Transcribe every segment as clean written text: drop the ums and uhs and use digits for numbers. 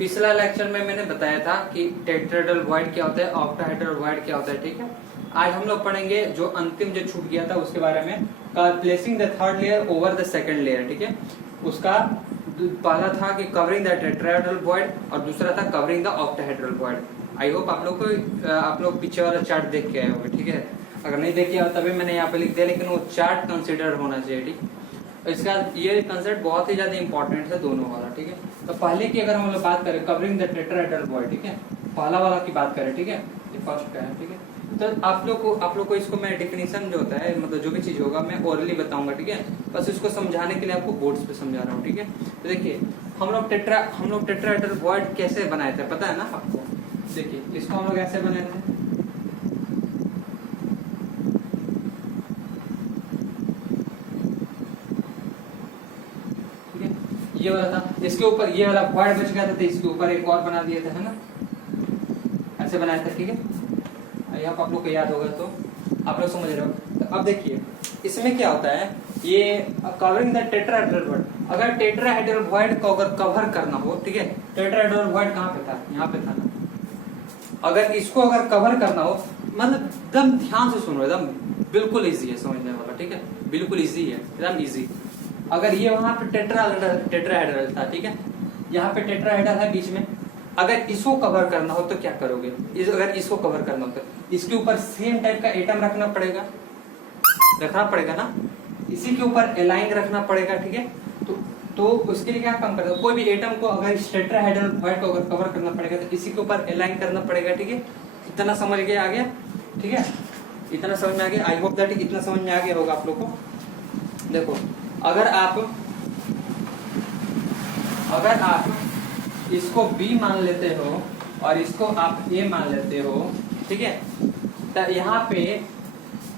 पिछला लेक्चर में मैंने बताया था कि टेट्राहेड्रल वॉइड क्या होता है, ऑक्टाहेड्रल वॉइड क्या होता है। ठीक है, आज हम लोग पढ़ेंगे जो अंतिम जो छूट गया था उसके बारे में, placing the third layer over the second layer. ठीक है, उसका पहला था कि कवरिंग द टेट्राहेड्रल वॉइड और दूसरा था covering the octahedral void. I hope आप लोग पीछे वाला चार्ट देख के आए होंगे। ठीक है, अगर नहीं देख के तभी मैंने यहाँ पे लिख दिया, लेकिन वो चार्ट कंसिडर होना चाहिए। ठीक, इसका ये कंसेप्ट बहुत ही ज्यादा इंपॉर्टेंट है दोनों वाला। ठीक है, तो पहले की अगर हम लोग बात करें कवरिंग द टेट्राहेड्रल वॉइड, ठीक है, पहला वाला की बात करें। ठीक है, ये फर्स्ट का है। ठीक है, तो आप लोग को इसको मैं डेफिनेशन जो होता है, मतलब जो भी चीज होगा मैं ओरली बताऊंगा। ठीक है, बस इसको समझाने के लिए आपको बोर्ड्स पे समझा रहा हूँ। ठीक है, तो देखिए हम लोग टेट्राहेड्रल वॉइड कैसे बनाए थे पता है ना आपको। देखिए इसको हम लोग ऐसे बनाए थे, ये वाला था, इसके ऊपर ये वाला वॉइड बच गया था तो इसके ऊपर एक और बना दिया था, है ना, ऐसे बनाया था। ठीक है, आप लोग को याद होगा तो आप लोग समझ रहे हो। तो अब देखिए इसमें क्या होता है, ये कवरिंग द टेट्राहेड्रल वॉइड, अगर टेट्राहेड्रल वॉइड को अगर कवर करना हो, ठीक है, टेट्राहेड्रल वॉइड कहाँ पे था, यहाँ पे था ना, अगर इसको अगर कवर करना हो, मतलब एकदम ध्यान से सुनो, एकदम बिल्कुल इजी है समझने वाला। ठीक है, बिल्कुल इजी है, एकदम इजी। अगर ये वहां पे टेट्राहेड्रल था, ठीक है, यहाँ पे टेट्राहेड्रल है बीच में, अगर इसको कवर करना हो तो क्या करोगे, अगर इसको कवर करना हो तो इसके ऊपर सेम टाइप का एटम रखना पड़ेगा ना, इसी के ऊपर एलाइन रखना पड़ेगा। ठीक है, तो उसके लिए क्या काम करते हो, कोई भी एटम को अगर इस टेट्राहेड्रल वॉइड को अगर कवर करना पड़ेगा तो इसी के ऊपर एलाइन करना पड़ेगा। ठीक है, इतना समझ गया आ गया। ठीक है, इतना समझ में आ गया, आई होप दैट इतना समझ में आ गया होगा आप लोग को। देखो अगर आप इसको B मान लेते हो और इसको आप A मान लेते हो, ठीक है, तो यहाँ पे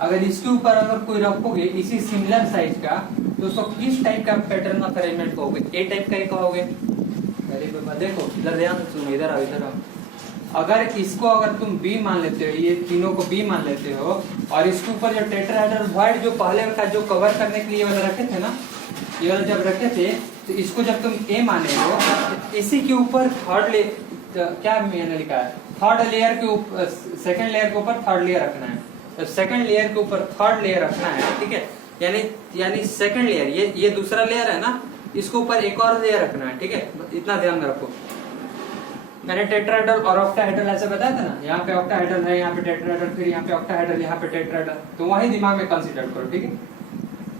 अगर इसके ऊपर अगर कोई रखोगे इसी सिमिलर साइज का, तो उसको किस टाइप का पैटर्न ऑफ अरेंजमेंट कहोगे, A टाइप का ही कहोगे। अरे बाबा देखो इधर ध्यान से सुनो, इधर आओ। अगर इसको अगर तुम B मान लेते हो, ये तीनों को B मान लेते हो, और इसके ऊपर जो टेट्राहेड्रल वॉइड जो पहले का जो कवर करने के लिए वाला रखे थे ना, ये वाला जब रखे थे, तो इसको जब तुम A माने हो, तो इसी के ऊपर क्या मैंने लिखा है, थर्ड लेयर के ऊपर, सेकंड लेयर के ऊपर थर्ड लेयर रखना है, तो सेकंड लेयर के ऊपर थर्ड लेयर रखना है। ठीक है, यानी सेकंड लेयर, ये दूसरा लेयर है ना, इसके ऊपर एक और लेयर रखना है। ठीक है, इतना ध्यान में रखो। मैंने टेट्राहेड्रल और ऑक्टाहेड्रल ऐसे बताया था ना, यहाँ पे ऑक्टाहेड्रल है, यहाँ पे टेट्राहेड्रल, फिर यहाँ पे ऑक्टाहेड्रल, यहाँ पे टेट्राहेड्रल, तो वही दिमाग में कंसीडर करो। ठीक है,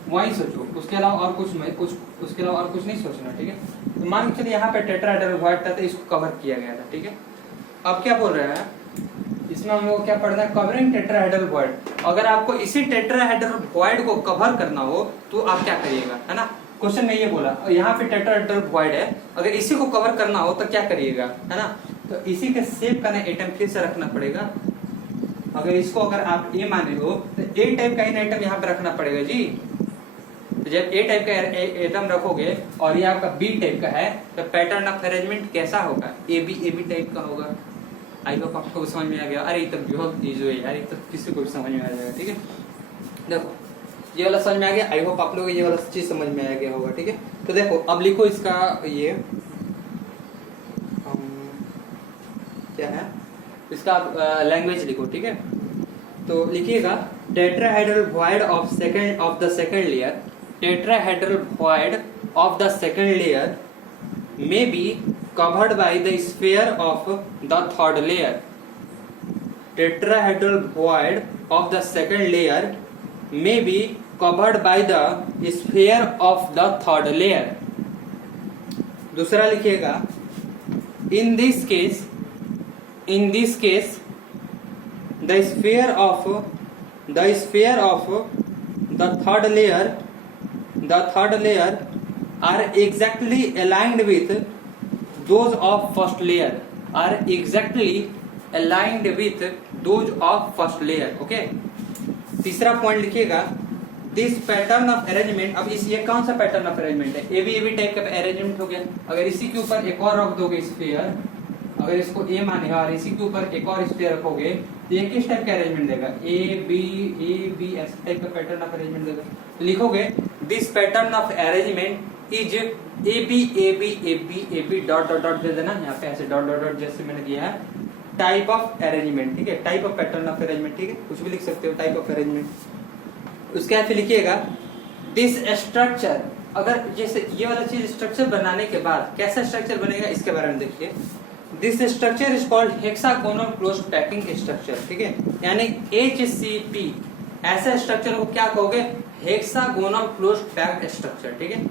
वही सोचो, उसके अलावा और कुछ नहीं सोचना। ठीक है, तो मान के चलिए यहाँ पे टेट्राहेड्रल वॉइड था तो इसको कवर किया गया था। ठीक है, अब क्या बोल रहे हैं इसमें हम लोग क्या पढ़ना है, कवरिंग टेट्राहेड्रल वॉइड। अगर आपको इसी टेट्राहेड्रल वॉइड को कवर करना हो तो आप क्या करिएगा, है ना, क्वेश्चन में ये बोला यहाँ पे टेट्राहेड्रल वॉइड है, अगर इसी को कवर करना हो तो क्या करिएगा, है ना, तो इसी के शेप का ना एटम फिर से रखना पड़ेगा। अगर इसको अगर आप A माने हो तो A टाइप का एटम यहाँ पे रखना पड़ेगा जी। तो जब A टाइप का एटम रखोगे और ये आपका B टाइप का है, तो पैटर्न ऑफ अरेंजमेंट कैसा होगा, AB टाइप का होगा। आई होप आपको समझ में आ गया। अरे तो बहुत इजी है यार, तो किसी को भी समझ में आ जाएगा। ठीक है, देखो ये वाला समझ में आ गया, आई होप आप लोग ये वाला चीज समझ में आ गया होगा। ठीक है, तो देखो अब लिखो इसका ये क्या है, इसका लैंग्वेज लिखो। ठीक है, तो लिखिएगा tetrahedral void of the second layer, tetrahedral void of the second layer may be covered by the sphere of the third layer. Tetrahedral void of the second layer may be covered by the sphere of the third layer. दूसरा लिखिएगा, in this case the sphere of the third layer are exactly aligned with those of first layer, okay. तीसरा point लिखिएगा, this pattern of arrangement, अब इस ये कौन सा pattern of arrangement है, AB टाइप का अरेंजमेंट हो गया। अगर इसी के ऊपर एक और रख दोगे स्फीयर, अगर इसको A माने और इसी के ऊपर एक और स्फीयर रखोगे तो ये किस टाइप का अरेंजमेंट देगा, AB ऐसे टाइप का पैटर्न ऑफ अरेंजमेंट देगा। तो लिखोगे this pattern of arrangement is A B A B A B A B dot dot dot दे देना यहाँ पे ऐसे डॉट डॉट डॉट जैसे मैंने किया है, टाइप ऑफ अरेंजमेंट, ठीक है, type of pattern of arrangement, ठीक है, कुछ भी लिख सकते हो, टाइप ऑफ अरेंजमेंट। उसके बाद फिर लिखिएगा दिस स्ट्रक्चर, अगर जैसे ये वाला चीज स्ट्रक्चर बनाने के बाद कैसा स्ट्रक्चर बनेगा इसके बारे में देखिए। This structure is called hexagonal closed packing structure, ठीक है, यानी HCP, ऐसा स्ट्रक्चर को क्या कहोगे, हेक्सागोनल क्लोज्ड पैक्ड स्ट्रक्चर, ठीक है।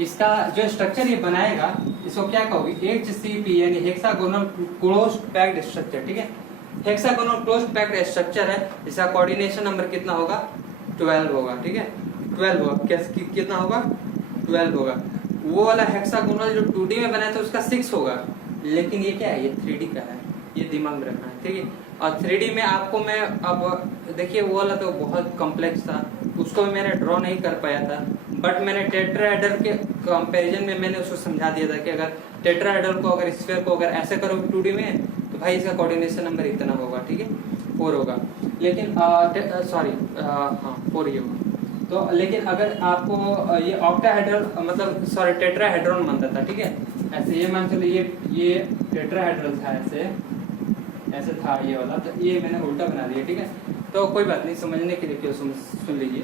इसका जो स्ट्रक्चर ये बनाएगा इसको क्या कहोगे, HCP यानी हेक्सागोनल क्लोज्ड पैक्ड स्ट्रक्चर, ठीक है। हेक्सागोनल क्लोज्ड पैक्ड स्ट्रक्चर है, इसका कोऑर्डिनेशन नंबर कितना होगा, 12 होगा, ठीक है, 12 होगा। कितना होगा, 12 होगा। वो वाला हेक्सागोनल जो 2D में बनाया था उसका 6 होगा, लेकिन ये क्या है, ये 3D का है, ये दिमाग में रखना है, ठीक है। और 3D में आपको मैं अब देखिए वो वाला तो बहुत कॉम्प्लेक्स था, उसको भी मैंने ड्रॉ नहीं कर पाया था, बट मैंने टेट्राहेड्रल के कंपैरिजन में मैंने उसको समझा दिया था कि अगर टेट्राहेड्रल को अगर स्फीयर को अगर ऐसे करो 2D में तो भाई इसका कोऑर्डिनेशन नंबर इतना होगा, ठीक है, 4 होगा। लेकिन सॉरी हाँ 4 ही होगा। तो लेकिन अगर आपको ये ऑक्टाहेड्रल मतलब सॉरी टेट्राहेड्रॉन बनता था, ठीक है, ऐसे ये मान चलो ये टेट्राहेड्रल था, ऐसे था ये वाला, तो ये मैंने उल्टा बना दिया, ठीक है। तो कोई बात नहीं, समझने के लिए क्यों सुन लीजिए।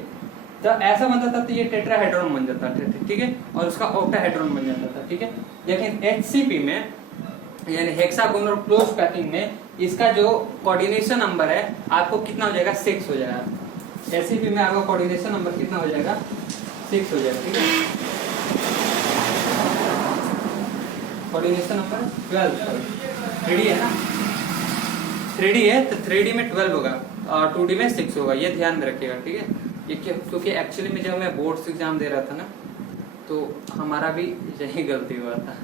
तो ऐसा बनता था तो ये टेट्राहेड्रॉन बन जाता था, ठीक है, और उसका ऑक्टाहेड्रॉन बन जाता था, ठीक है। लेकिन HCP में यानी हेक्सागोनल क्लोज पैकिंग में इसका जो कोऑर्डिनेशन नंबर है आपको कितना हो जाएगा, 6 हो जाएगा। HCP में आपका कोऑर्डिनेशन नंबर कितना हो जाएगा, 6 हो जाएगा, ठीक है। कोऑर्डिनेशन नंबर 12, 3D है ना, 3D है तो 3D में 12 होगा और 2D में 6 होगा, ये ध्यान में रखिएगा, ठीक है। ये क्योंकि एक्चुअली में जब मैं बोर्ड्स एग्जाम दे रहा था ना तो हमारा भी यही गलती हुआ था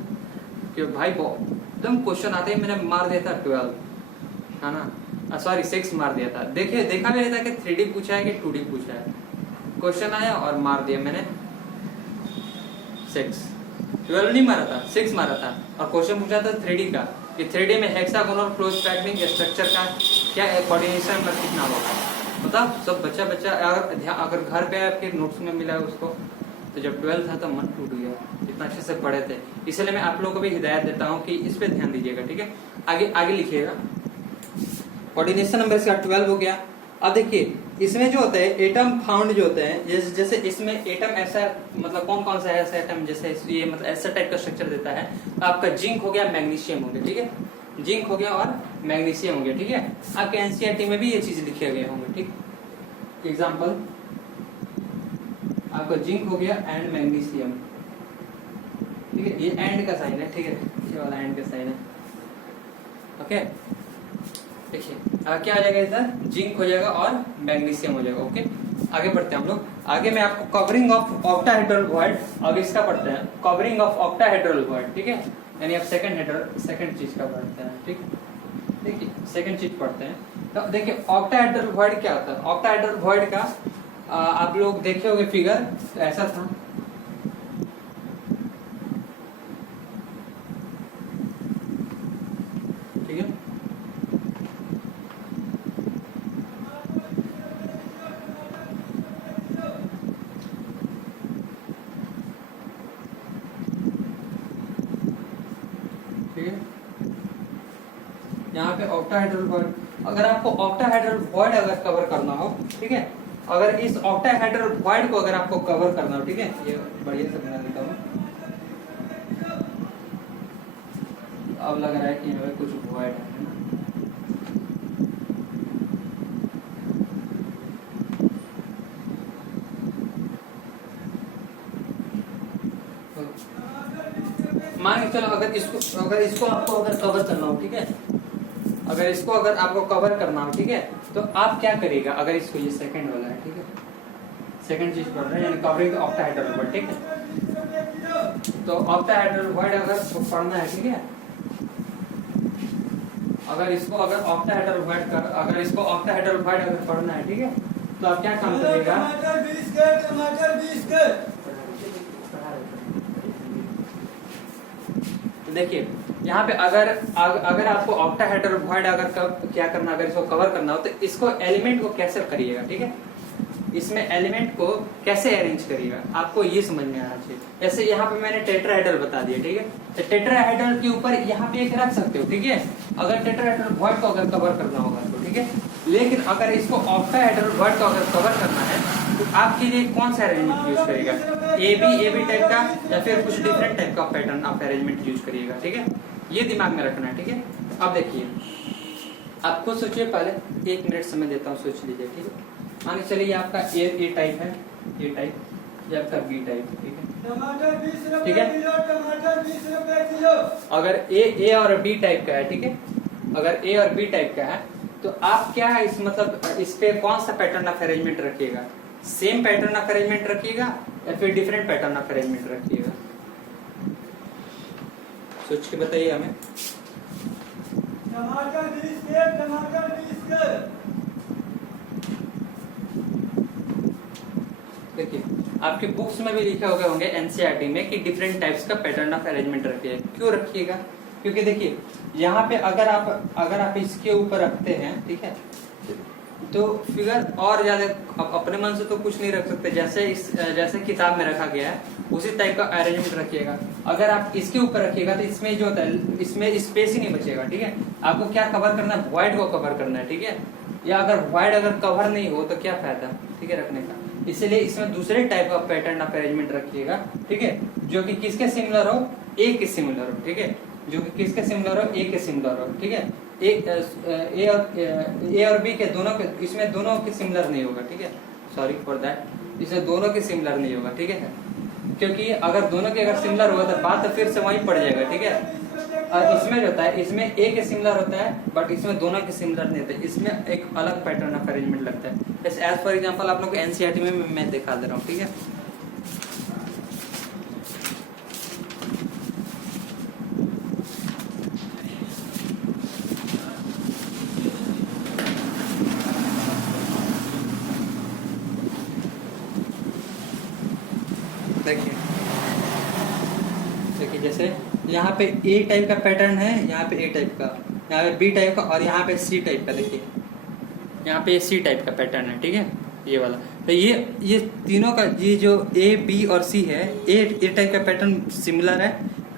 कि भाई एकदम क्वेश्चन आते ही मैंने मार दिया था 12, है ना, सॉरी 6 मार दिया था। देखा भी नहीं था कि 3D पूछा है कि 2D पूछा है, क्वेश्चन आया और मार दिया मैंने 6, 12 नहीं मारा था, 6 मारा था। और क्वेश्चन पूछा था 3D का कि 3D में हेक्सागोनल क्लोज पैकिंग स्ट्रक्चर का क्या कोऑर्डिनेशन नंबर कितना होगा, मतलब सब बच्चा अगर घर पे आपके नोट्स में मिला है उसको, तो जब 12 था तो मन टूट गया, इतना अच्छे से पढ़े थे। इसलिए मैं आप लोगों को भी हिदायत देता हूँ कि इस पे ध्यान दीजिएगा, ठीक है। आगे लिखिएगा, कोऑर्डिनेशन नंबर इसका 12 हो गया। अब देखिए इसमें जो होता है एटम फाउंड जो होते हैं, जैसे इसमें एटम ऐसा मतलब कौन सा ऐसा एटम जैसे ये मतलब ऐसा टाइप का स्ट्रक्चर देता है, आपका जिंक हो गया, मैग्नीशियम हो गया, ठीक है, जिंक हो गया और मैग्नीशियम हो गया, ठीक है। आपके एनसीईआरटी में भी ये चीज लिखे गए होंगे, ठीक। एग्जांपल आपका जिंक हो गया एंड मैग्नीशियम, ठीक है, ये एंड का साइन है, ठीक है, ये वाला एंड का साइन है, ओके। देखिए क्या हो जाएगा इधर, जिंक हो जाएगा और मैग्नीशियम हो जाएगा, ओके। आगे बढ़ते हैं हम लोग। आगे मैं आपको कवरिंग ऑफ ऑक्टाहेड्रल वॉइड, आगे इसका पढ़ते हैं, कवरिंग ऑफ ऑक्टाहेड्रल वॉइड, ठीक है, यानी आप सेकंड चीज का पढ़ते हैं, ठीक। देखिए सेकंड चीज पढ़ते हैं, तो देखिए ऑक्टाहेड्रल वॉइड क्या होता है। ऑक्टाहेड्रल वॉइड का आप लोग देखे होंगे फिगर, तो ऐसा था, ठीक है। यहाँ पे ऑक्टाहेड्रल वॉइड, अगर आपको ऑक्टाहेड्रल वॉइड अगर कवर करना हो, ठीक है, अगर इस ऑक्टाहेड्रल वॉइड को अगर आपको कवर करना हो, ठीक है, ये बढ़िया से बना देता हूँ। अब लग रहा है कि यहाँ पे कुछ वॉइड है ना, मान के चलो अगर इसको आपको अगर कवर करना हो, ठीक है, अगर इसको अगर आपको कवर करना हो, ठीक है, तो आप क्या करिएगा, अगर इसको ये सेकंड वाला है, ठीक है, सेकंड चीज पढ़ रहे हैं यानी कवरिंग ऑक्टाहेड्रल वॉइड, ठीक है। तो ऑक्टाहेड्रल वॉइड अगर पढ़ना है, ठीक है, अगर इसको ऑक्टाहेड्रल वॉइड अगर पढ़ना है, ठीक है, तो आप क्या काम करिएगा, देखिए यहाँ पे अगर आपको ऑक्टाहेड्रल वॉइड अगर क्या करना, अगर इसको कवर करना हो तो इसको एलिमेंट को कैसे करिएगा, ठीक है। इसमें एलिमेंट को कैसे अरेंज करिएगा, आपको ये समझ में आना चाहिए। जैसे यहाँ पे मैंने टेट्राहेड्रल बता दिया, ठीक है, तो टेट्राहेड्रल के ऊपर यहाँ पे एक रख सकते हो, ठीक है, अगर टेट्राहेड्रल वॉइड को अगर कवर करना होगा तो, ठीक है। लेकिन अगर इसको ऑक्टाहेड्रल वॉइड को अगर कवर करना है तो आपके लिए कौन सा अरेंजमेंट यूज करेगा, ए बी टाइप का या फिर कुछ डिफरेंट टाइप का पैटर्न आप अरेंजमेंट यूज करिएगा, ठीक है, ये दिमाग में रखना है, ठीक है। अब देखिए आप खुद सोचिए, पहले 1 मिनट समय देता हूँ, सोच लीजिए, ठीक है। माने चलिए ये आपका ए टाइप है, ए टाइप, ये आपका बी टाइप, ठीक है, टमाटर 20 रुपए ठीक है? किलो, टमाटर 20 रुपए किलो। अगर ए और बी टाइप का है, ठीक है, अगर ए और बी टाइप का है तो आप क्या है, इस मतलब इस पे कौन सा पैटर्न ऑफ अरेंजमेंट रखिएगा, सेम पैटर्न ऑफ अरेंजमेंट रखिएगा या फिर डिफरेंट पैटर्न ऑफ अरेंजमेंट रखिएगा, सोच के बताइए हमें। टमाटर 20 के, टमाटर 20 के। देखिए आपके बुक्स में भी लिखे हुए होंगे एनसीईआरटी में कि डिफरेंट टाइप्स का पैटर्न ऑफ अरेंजमेंट रखिए। क्यों रखिएगा, क्योंकि देखिए यहाँ पे अगर आप इसके ऊपर रखते हैं, ठीक है, तो फिगर और ज्यादा अपने मन से तो कुछ नहीं रख सकते, जैसे किताब में रखा गया है उसी टाइप का अरेंजमेंट रखिएगा। अगर आप इसके ऊपर रखिएगा तो इसमें जो होता है, इसमें स्पेस ही नहीं बचेगा, ठीक है। आपको क्या कवर करना है, वॉइड को कवर करना है, ठीक है, या अगर वॉइड अगर कवर नहीं हो तो क्या फायदा, ठीक है, रखने का। इसलिए इसमें दूसरे टाइप का पैटर्न ऑफ अरेंजमेंट रखिएगा, ठीक है, जो कि किसके सिमिलर हो, ए के सिमिलर हो, ठीक है, जो कि किसके सिमिलर हो, ए के सिमिलर हो, ठीक है। ए और बी के दोनों के, इसमें दोनों के सिमिलर नहीं होगा, ठीक है, सॉरी फॉर दैट, इसमें दोनों के सिमिलर नहीं होगा, ठीक है, क्योंकि अगर दोनों के अगर सिमिलर होगा तो बात तो फिर से वहीं पड़ जाएगा, ठीक है। और इसमें जो होता है, इसमें ए के सिमिलर होता है बट इसमें दोनों के सिमिलर नहीं होते, इसमें एक अलग पैटर्न ऑफ अरेंजमेंट लगता है। जैसे एज फॉर एग्जांपल आप लोग को एनसीईआरटी में मैं दिखा दे रहा हूँ, ठीक है। देखिए जैसे यहाँ पे ए टाइप का पैटर्न है, यहाँ पे ए टाइप का, यहाँ पे बी टाइप का और यहाँ पे सी टाइप का। देखिए यहाँ पे सी टाइप का पैटर्न है, ठीक है, ये वाला। तो ये तीनों का, ये जो ए बी और सी है, ए टाइप का पैटर्न सिमिलर है,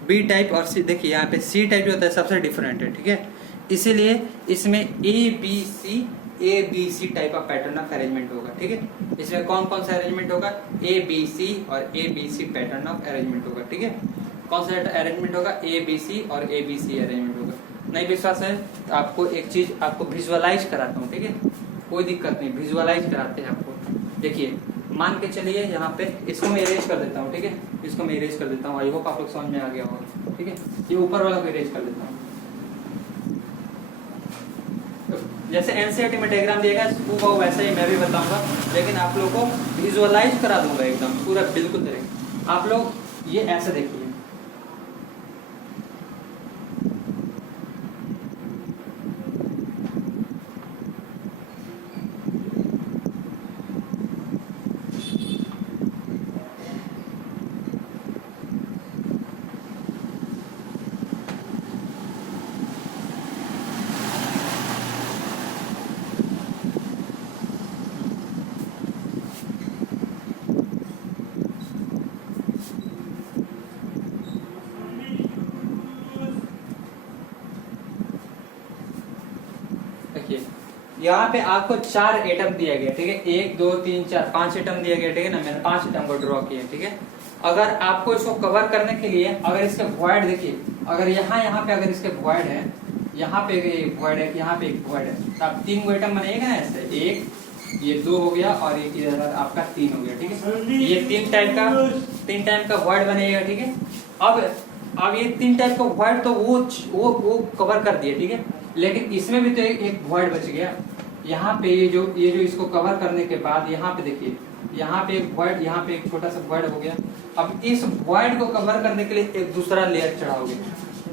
बी टाइप और सी, देखिए यहाँ पे सी टाइप जो होता है सबसे डिफरेंट है, ठीक है। इसीलिए इसमें A B C type of pattern of arrangement होगा, ठीक है। इसमें कौन कौन सा अरेंजमेंट होगा, ए बी सी और A B C pattern of arrangement होगा, ठीक है। कौन सा अरेंजमेंट होगा, ए बी सी और ए बी सी अरेंजमेंट होगा। नहीं विश्वास है तो आपको एक चीज आपको विजुअलाइज कराता हूँ, ठीक है, कोई दिक्कत नहीं, विजुअलाइज कराते हैं आपको। देखिए मान के चलिए यहाँ पे इसको मैं इरेज कर देता हूँ, ठीक है, इसको मैं इरेज कर देता हूँ, आई होप आप लोग समझ में आ गया होगा, ठीक है। ये ऊपर वाला को इरेज कर देता हूँ। जैसे एनसीईआरटी में डायग्राम दिएगा वो वैसे ही मैं भी बताऊंगा, लेकिन आप लोगों को विजुअलाइज करा दूंगा एकदम पूरा बिल्कुल तरीके। आप लोग ये ऐसे देखिए, यहाँ पे आपको 4 एटम दिया गया, ठीक है, 1 2 3 4 5 एटम दिया गया, ठीक है ना। मैंने 5 एटम को ड्रॉ किया, ठीक है। अगर आपको इसको कवर करने के लिए, अगर इसके वॉइड देखिए, अगर यहाँ पे अगर इसके वॉइड है, यहाँ पे एक वॉइड है, यहाँ पे एक वॉइड है, तो आप 3 एटम बनेगा ना ऐसे, 1 ये 2 हो गया और एक इधर आपका 3 हो गया, ठीक है। ये 3 टाइप का वॉइड बनेगा, ठीक है। अब ये 3 टाइप का वॉइड तो वो कवर कर दिया, ठीक है, लेकिन इसमें भी तो एक वॉइड बच गया। यहाँ पे ये जो इसको कवर करने के बाद यहाँ पे देखिए, यहाँ पे एक वॉइड, यहाँ पे एक छोटा सा वॉइड हो गया। अब इस वॉइड को कवर करने के लिए एक दूसरा लेयर चढ़ा हो गया,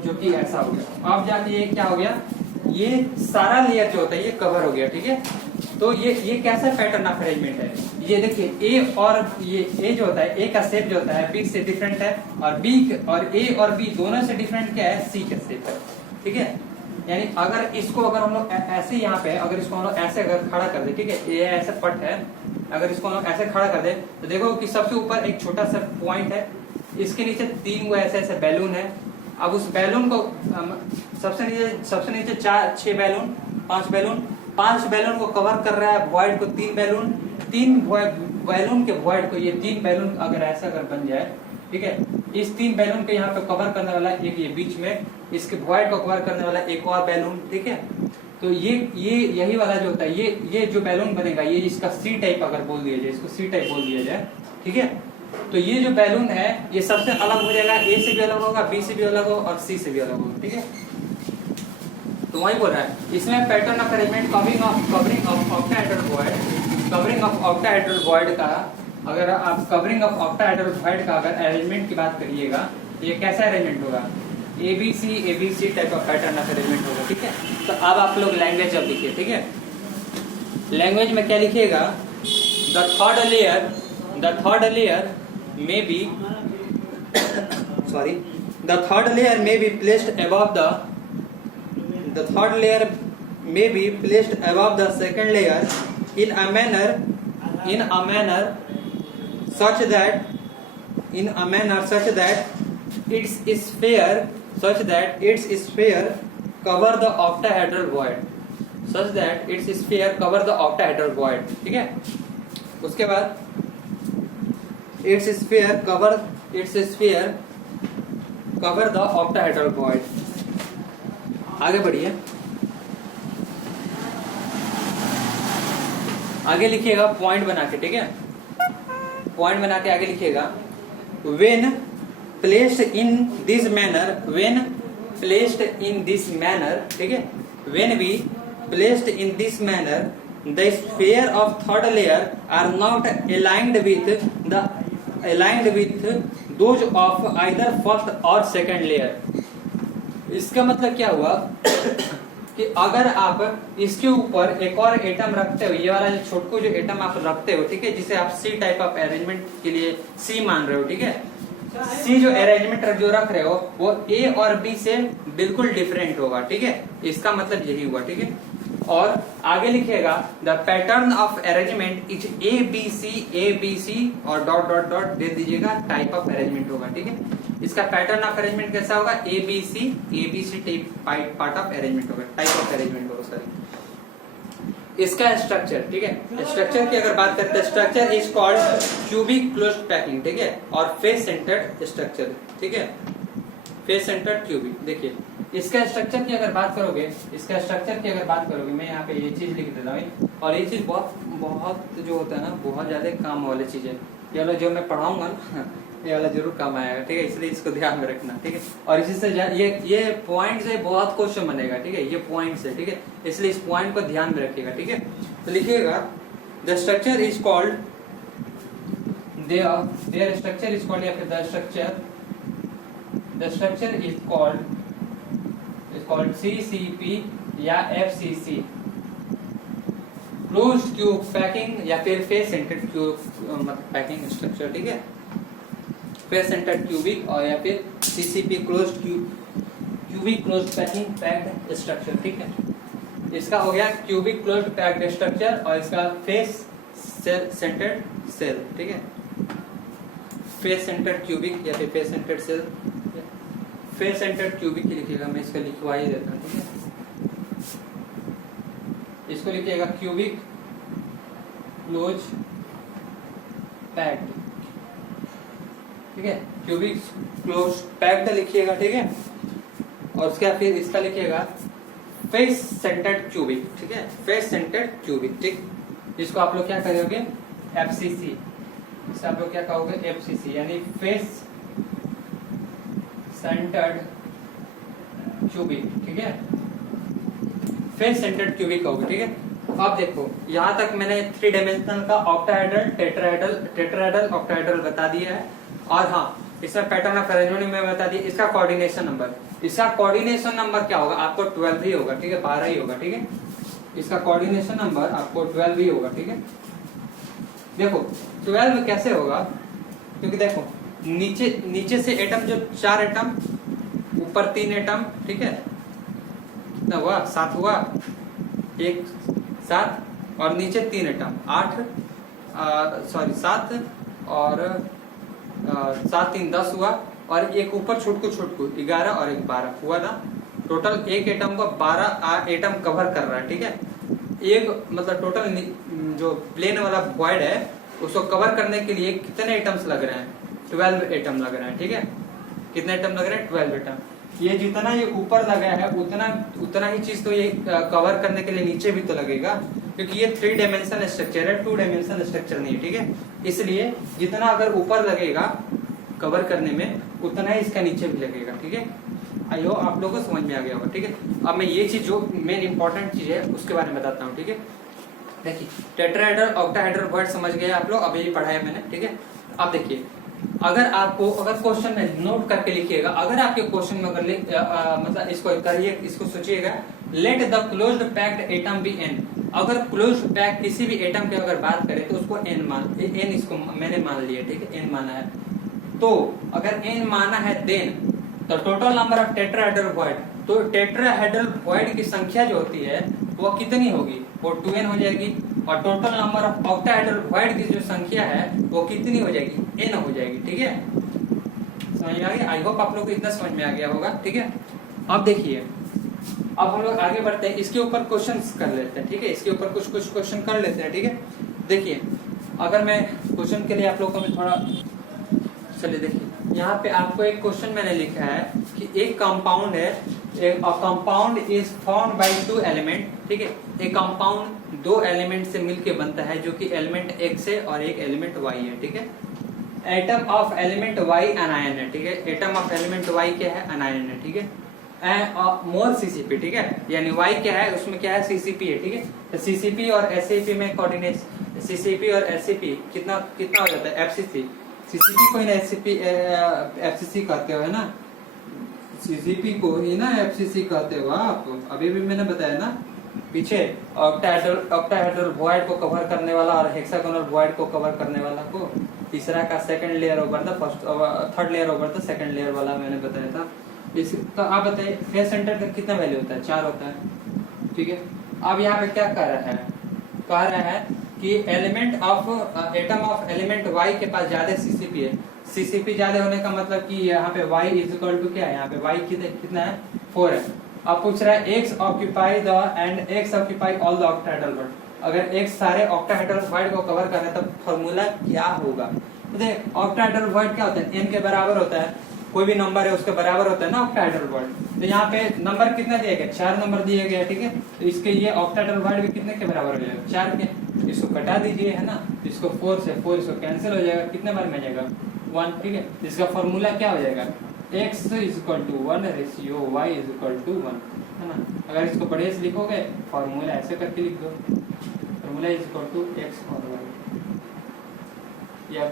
जो कि ऐसा हो गया। अब जाके ये क्या हो गया, ये सारा लेयर जो होता है ये कवर हो गया, ठीक है। तो ये कैसा पैटर्न ऑफ अरेंजमेंट है, ये देखिए ए और ये ए जो होता है, ए का शेप जो होता है बी से डिफरेंट है, और बी और ए और बी दोनों से डिफरेंट क्या है, सी का शेप है, ठीक है। यानी अगर इसको अगर हम लोग ऐसे यहाँ पे, अगर इसको हम लोग ऐसे अगर खड़ा कर दे, ठीक है, ये ऐसे पट है, अगर इसको हम ऐसे खड़ा कर दे तो देखो कि सबसे ऊपर एक छोटा सा पॉइंट है, इसके नीचे 3 वो ऐसे ऐसे बैलून है। अब उस बैलून को सबसे नीचे 6 बैलून 5 बैलून को कवर कर रहा है वॉइड को 3 बैलून के वॉइड को, ये 3 बैलून अगर ऐसा अगर बन जाए, ठीक है, इस 3 बैलून को यहाँ पे कवर करने वाला एक ये बीच में इसके वॉइड को कवर करने वाला एक और बैलून, ठीक है। तो ये यही वाला जो होता है, ये जो बैलून बनेगा ये इसका सी टाइप अगर बोल दिया जाए, इसको सी टाइप बोल दिया जाए, ठीक है। तो ये जो बैलून है ये सबसे अलग हो जाएगा, ए से भी अलग होगा, बी से भी अलग होगा और सी से भी अलग होगा, ठीक है। तो वही बोल रहा है इसमें pattern of arrangement covering of octahedral void का, अगर आप कवरिंग ऑफ ऑक्टाहेड्रल वॉइड का अगर अरेंजमेंट की बात करिएगा, ये कैसा अरेंजमेंट होगा, ABC type of pattern of arrangement होगा, ठीक है। तो अब आप लोग लैंग्वेज अब लिखिए, ठीक है। लैंग्वेज में क्या लिखिएगा, the third layer may be sorry the third layer may be placed above the third layer may be placed above the second layer in a manner such that its sphere cover the octahedral void, ठीक है। उसके बाद its sphere cover the octahedral void। आगे बढ़िए, आगे लिखिएगा point बना के, ठीक है। पॉइंट बना के आगे लिखिएगा when placed in this manner, ठीक है। when we placed in this manner the sphere of third layer are not aligned with those of either first or second layer। इसका मतलब क्या हुआ कि अगर आप इसके ऊपर एक और एटम रखते हो, ये वाला जो छोटकू जो एटम आप रखते हो, ठीक है, जिसे आप सी टाइप ऑफ अरेंजमेंट के लिए सी मान रहे हो, ठीक है। सी जो अरेंजमेंट जो रख रहे हो वो ए और बी से बिल्कुल डिफरेंट होगा, ठीक है। इसका मतलब यही हुआ, ठीक है। और आगे लिखिएगा the pattern of arrangement is A B C और डॉट डॉट डॉट दे दीजिएगा, टाइप ऑफ अरेंजमेंट होगा, ठीक है। इसका पैटर्न ऑफ अरेंजमेंट कैसा होगा, A B C type part of arrangement होगा, टाइप ऑफ अरेंजमेंट होगा, सॉरी। इसका स्ट्रक्चर, ठीक है, स्ट्रक्चर की अगर बात करते हैं, structure is called cubic closed packing, ठीक है, और फेस सेंटर्ड स्ट्रक्चर, ठीक है, फेस सेंटर्ड क्यूबिक। देखिए इसका स्ट्रक्चर की अगर बात करोगे, मैं यहाँ पे ये चीज लिख देता हूँ, और ये चीज बहुत जो होता है ना, बहुत ज्यादा काम वाली चीज है। ये वाला जो मैं पढ़ाऊंगा ना, ये वाला जरूर काम आएगा, ठीक है, इसलिए इसको ध्यान में रखना, ठीक है। और इसी से ये पॉइंट से बहुत क्वेश्चन बनेगा, ठीक है, ये पॉइंट से, ठीक है, इसलिए इस पॉइंट को ध्यान में रखिएगा, ठीक है। तो लिखिएगा the structure is called there structure is called, या फिर the structure is called CCP या FCC, क्लोज्ड क्यूब पैकिंग या फिर face centred cube packing structure, ठीक है, फेस सेंटर्ड क्यूबिक और या फिर CCP cubic closed packing packed structure, ठीक है। इसका हो गया क्यूबिक क्लोज्ड पैक्ड स्ट्रक्चर और इसका फेस सेंटर्ड सेल, ठीक है, फेस सेंटर्ड क्यूबिक या फिर face centred cell, face centred cubic की लिखिएगा, मैं इसका लिखवा ही देता हूँ, ठीक है। इसको लिखिएगा क्यूबिक क्लोज पैक्ड, ठीक है, क्यूबिक क्लोज पैक्ड लिखिएगा, ठीक है। और उसके फिर इसका लिखिएगा फेस सेंटर्ड क्यूबिक, ठीक है, फेस सेंटर्ड क्यूबिक, ठीक। इसको आप लोग क्या करोगे, FCC, इससे आप लोग क्या कहोगे, FCC, यानी फेस सेंटर्ड क्यूबिक, ठीक है, फेस सेंटर्ड क्यूबिक होगा, ठीक है। अब देखो यहाँ तक मैंने 3 डायमेंशनल का ऑक्टाहेड्रल, टेट्राहेड्रल, ऑक्टाहेड्रल बता दिया है। और हाँ, इसमें पैटर्न ऑफ अरेंजमेंट में बता दिया। इसका कोऑर्डिनेशन नंबर क्या होगा, आपको 12 ही होगा, ठीक है, 12 ही होगा, ठीक है। इसका कोऑर्डिनेशन नंबर आपको 12 ही होगा, ठीक है। देखो 12 कैसे होगा, क्योंकि देखो नीचे से एटम जो 4 एटम, ऊपर 3 एटम, ठीक है, कितना हुआ, 7 हुआ, 1 7, और नीचे 3 एटम, 8 सॉरी 7 और 7 3 10 हुआ, और एक ऊपर छुटकू 11 और एक 12 हुआ था। टोटल एक एटम को 12 एटम कवर कर रहा है, ठीक है। एक मतलब टोटल जो प्लेन वाला वॉइड है उसको कवर करने के लिए कितने एटम्स लग रहे हैं? 12 एटम लग रहे हैं, ठीक है। कितने एटम लग रहे हैं? 12 एटम। ये जितना ये ऊपर लगा है उतना ही चीज तो ये कवर करने के लिए नीचे भी तो लगेगा, क्योंकि ये 3 डायमेंशन स्ट्रक्चर है, 2 डायमेंशन स्ट्रक्चर नहीं है, ठीक है। इसलिए जितना अगर ऊपर लगेगा कवर करने में उतना ही इसका नीचे भी लगेगा, ठीक है। आई होप आप लोगों को समझ में आ गया होगा, ठीक है। अब मैं ये चीज जो मेन इंपॉर्टेंट चीज है उसके बारे में बताता हूँ, ठीक है। देखिए टेट्राहेड्रल ऑक्टाहेड्रल वर्ड समझ गए आप लोग, अब ये पढ़ाया मैंने, ठीक है। अब देखिए अगर क्वेश्चन में नोट करके लिखिएगा, अगर आपके क्वेश्चन में अगर मतलब इसको करिए, इसको सोचिएगा, let the closed packed atom be N. अगर क्लोज्ड पैक किसी भी एटम की अगर बात करें तो उसको एन इसको मैंने मान लिया, ठीक है, एन माना है। तो अगर एन माना है देन तो total number of tetrahedral void, तो टेट्राहेड्रल वॉइड की संख्या जो होती है वो कितनी होगी? वो 2n हो जाएगी। और total number of octahedral void की जो संख्या है वो कितनी हो जाएगी? n हो जाएगी, ठीक है। समझ में आ गया? आई होप आप लोग को इतना समझ में आ गया होगा, ठीक है। अब देखिए अब हम लोग आगे बढ़ते हैं, इसके ऊपर क्वेश्चंस कर लेते हैं, ठीक है। इसके ऊपर कुछ क्वेश्चन कर लेते हैं, ठीक है। देखिए अगर मैं क्वेश्चन के लिए आप लोगों को मैं थोड़ा चलिए, देखिए यहाँ पे आपको एक क्वेश्चन मैंने लिखा है कि एक कंपाउंड है, एक compound is formed by 2 element, ठीक है। एक कंपाउंड 2 एलिमेंट से मिलके बनता है, जो कि एलिमेंट X है और एक एलिमेंट Y है, ठीक है। एटम ऑफ एलिमेंट Y अनायन है, ठीक है। एटम ऑफ एलिमेंट Y क्या है? अनायन है, ठीक है। मोर CCP, ठीक है, यानी Y क्या है उसमें क्या है? CCP है, ठीक है। तो CCP और SCP में कोऑर्डिनेट, CCP और SCP कितना हो जाता है? FCC। CCP को ही ना FCC कहते हो, है ना। CCP को ही ना FCC कहते हो आप, अभी भी मैंने बताया ना पीछे। ऑक्टाहेड्रल वॉइड को कवर करने वाला और हेक्सागोनल वॉइड को कवर करने वाला को तीसरा का second layer over the first, third layer over the second layer वाला मैंने बताया था। तो आप बताइए फेस सेंटर का कितना वैल्यू होता है? 4 होता है, ठीक है। अब यहाँ पे क्या कह रहा है कि element of atom of element Y के पास ज्यादा CCP है। CCP ज्यादा होने का मतलब कि यहाँ पे Y इज इक्वल टू क्या है? यहाँ पे Y कितना है? 4 है। अब पूछ रहा है X occupy the end X occupy all the octahedral word. अगर X सारे ऑक्टाहेड्रल वर्ड को कवर कर रहा है तब फॉर्मूला क्या होगा? तो देख ऑक्टाहेड्रल वर्ड क्या होता है? n के बराबर होता है, कोई भी नंबर है उसके बराबर होता है ना ऑक्टाहेड्रल वर्ड। तो यहाँ पे नंबर कितना दिया गया? 4 नंबर दिए गए, ठीक है। तो इसके ये ऑक्टाहेड्रल वर्ड भी कितने के बराबर हो जाएगा? 4 के। इसको कटा दीजिए, है ना। इसको 4 से 4 इसको कैंसिल हो जाएगा, कितने बार में आ जाएगा? 1, ठीक है। इसका फॉर्मूला क्या हो जाएगा? x is equal to 1 ratio y is equal to 1, है ना। अगर इसको बढ़िया से लिखोगे फॉर्मूला ऐसे करके लिख दो, formula is equal to x और y। ये आपका